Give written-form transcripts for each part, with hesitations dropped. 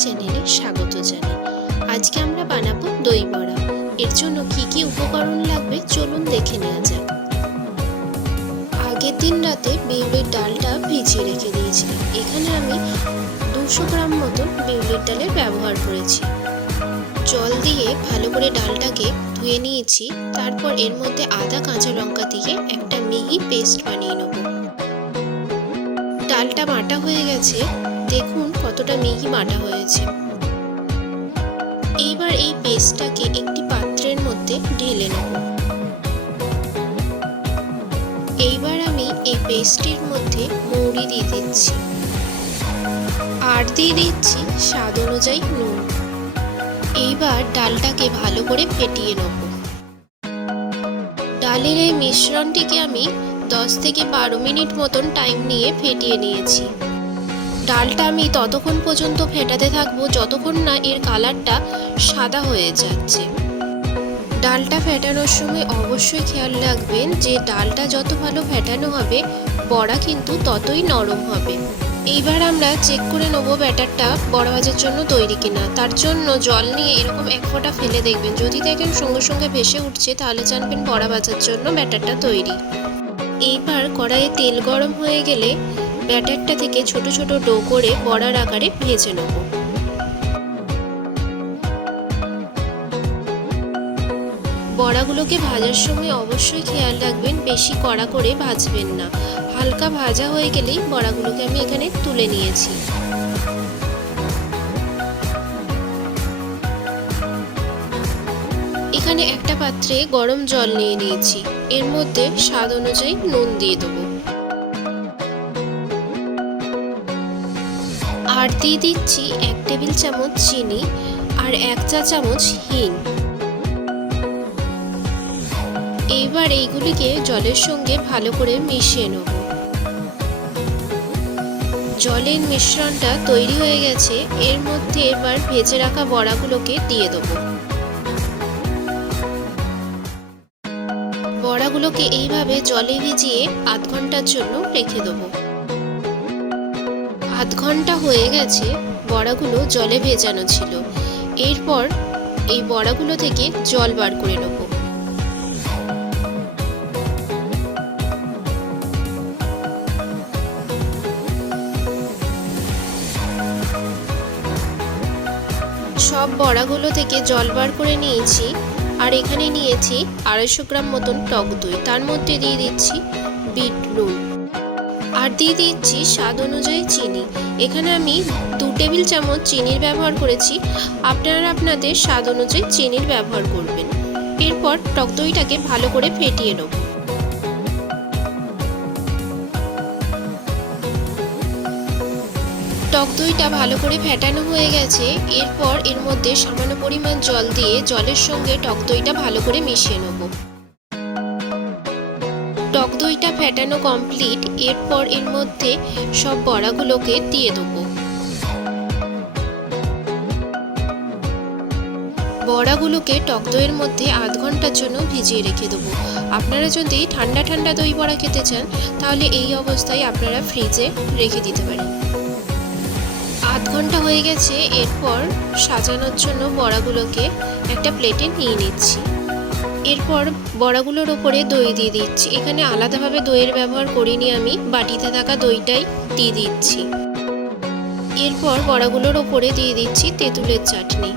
চ্যানেলে স্বাগত জানাই। আজকে আমরা বানাবো দই বড়া। এর জন্য কি কি উপকরণ লাগবে চলুন দেখে নেওয়া যাক। আগের দিন রাতে বিউলির ডালটা ভিজিয়ে রেখে দিয়েছিলাম। এখানে আমি 200 গ্রাম মতো বিউলির ডালের ব্যবহার করেছি। জল দিয়ে ভালো করে ডালটাকে ধুয়ে নিয়েছি। তারপর এর মধ্যে আদা কাঁচা লঙ্কা দিয়ে একটা মিহি পেস্ট বানিয়ে নেব। ডালটা বাটা হয়ে গেছে, দেখুন কতটা মিহি বাটা হয়েছে। এইবার এই পেস্টটাকে একটি পাত্রের মধ্যে ঢেলে নেব। এইবার আমি এই পেস্টের মধ্যে মৌরি দিয়ে দিচ্ছি আর দিয়ে দিচ্ছি স্বাদ অনুযায়ী নুন। এইবার ডালটাকে ভালো করে ফেটিয়ে নেব। ডালের এই মিশ্রণটিকে আমি 10 থেকে 12 মিনিট মতন টাইম নিয়ে ফেটিয়ে নিয়েছি। ডালটা আমি ততক্ষণ পর্যন্ত ফেটাতে থাকবো যতক্ষণ না এর কালারটা সাদা হয়ে যাচ্ছে। ডালটা ফেটানোর সময় অবশ্যই খেয়াল রাখবেন যে ডালটা যত ভালো ফেটানো হবে বড়া কিন্তু ততই নরম হবে। এইবার আমরা চেক করে নেবো ব্যাটারটা বড়া ভাজার জন্য তৈরি কিনা। তার জন্য জল নিয়ে এরকম এক ফোঁটা ফেলে দেখবেন, যদি দেখেন সঙ্গে সঙ্গে ভেসে উঠছে তাহলে জানবেন বড়া ভাজার জন্য ব্যাটারটা তৈরি। এইবার কড়াইয়ে তেল গরম হয়ে গেলে ব্যাটারটা থেকে ছোট ছোট ডো করে বড়ার আকারে ভেজে নেব। বড়াগুলোকে ভাজার সময় অবশ্যই খেয়াল রাখবেন বেশি কড়া করে ভাজবেন না। হালকা ভাজা হয়ে গেলেই বড়াগুলোকে আমি এখানে তুলে নিয়েছি। এখানে একটা পাত্রে গরম জল নিয়ে নিয়েছি। এর মধ্যে স্বাদ অনুযায়ী নুন দিয়ে দেবো আর দিয়ে দিচ্ছি 1 টেবিল চামচ চিনি আর 1 চা চামচ হিং। এইবার এইগুলিকে জলের সঙ্গে ভালো করে মিশিয়ে নেব। জলের মিশ্রণটা তৈরি হয়ে গেছে, এর মধ্যে এবার ভেজে রাখা বড়াগুলোকে দিয়ে দেবো। বড়াগুলোকে এইভাবে জলে ভিজিয়ে আধ ঘন্টার জন্য রেখে দেবো। আধ ঘন্টা হয়ে গেছে, বড়াগুলো জলে ভেজানো ছিল। এরপর এই বড়াগুলো থেকে জল বার করে নেব। সব বড়াগুলো থেকে জল বার করে নিয়েছি আর এখানে নিয়েছি 250 গ্রাম মতন টক দই। তার মধ্যে দিয়ে দিচ্ছি বিট নুন আর দিয়ে দিচ্ছি স্বাদ অনুযায়ী চিনি। এখানে আমি 2 টেবিল চামচ চিনির ব্যবহার করেছি, আপনারা আপনাদের স্বাদ অনুযায়ী চিনির ব্যবহার করবেন। এরপর টক দইটাকে ভালো করে ফেটিয়ে নেব। টক দইটা ভালো করে ফেটানো হয়ে গেছে। এরপর এর মধ্যে সামান্য পরিমাণ জল দিয়ে জলের সঙ্গে টক দইটা ভালো করে মিশিয়ে নেব। টক দইটা ফেটানো কমপ্লিট। এরপর এর মধ্যে সব বড়াগুলোকে দিয়ে দেবো। বড়াগুলোকে টক দইয়ের মধ্যে আধ ঘন্টার জন্য ভিজিয়ে রেখে দেবো। আপনারা যদি ঠান্ডা ঠান্ডা দই বড়া খেতে চান তাহলে এই অবস্থায় আপনারা ফ্রিজে রেখে দিতে পারেন। আধ ঘন্টা হয়ে গেছে। এরপর সাজানোর জন্য বড়াগুলোকে একটা প্লেটে নিয়ে নিচ্ছি। এরপর বড়াগুলোর ওপরে দই দিয়ে দিচ্ছি। এখানে আলাদাভাবে দইয়ের ব্যবহার করিনি, আমি বাটিতে থাকা দইটাই দিয়ে দিচ্ছি। এরপর বড়াগুলোর ওপরে দিয়ে দিচ্ছি তেঁতুলের চাটনি।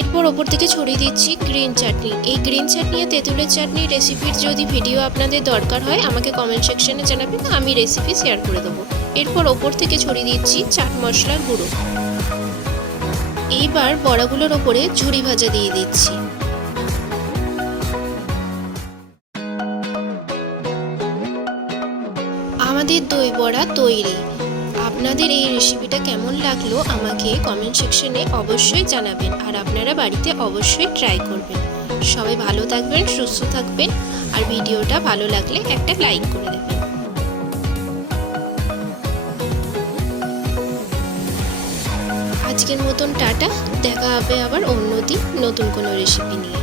এরপর ওপর থেকে ছড়িয়ে দিচ্ছি গ্রিন চাটনি। এই গ্রিন চাটনি আর তেঁতুলের চাটনির রেসিপির যদি ভিডিও আপনাদের দরকার হয় আমাকে কমেন্ট সেকশনে জানাবেন, আমি রেসিপি শেয়ার করে দেবো। এরপর ওপর থেকে ছড়িয়ে দিচ্ছি চাট মশলার গুঁড়ো। এইবার বড়াগুলোর ওপরে ঝুরি ভাজা দিয়ে দিচ্ছি। আমাদের দই বড়া তৈরি। আপনাদের এই রেসিপিটা কেমন লাগলো আমাকে কমেন্ট সেকশনে অবশ্যই জানাবেন আর আপনারা বাড়িতে অবশ্যই ট্রাই করবেন। সবাই ভালো থাকবেন, সুস্থ থাকবেন আর ভিডিওটা ভালো লাগলে একটা লাইক করে দেবেন। আজকের মতন টাটা, দেখা হবে আবার অন্যদিন নতুন কোনো রেসিপি নিয়ে।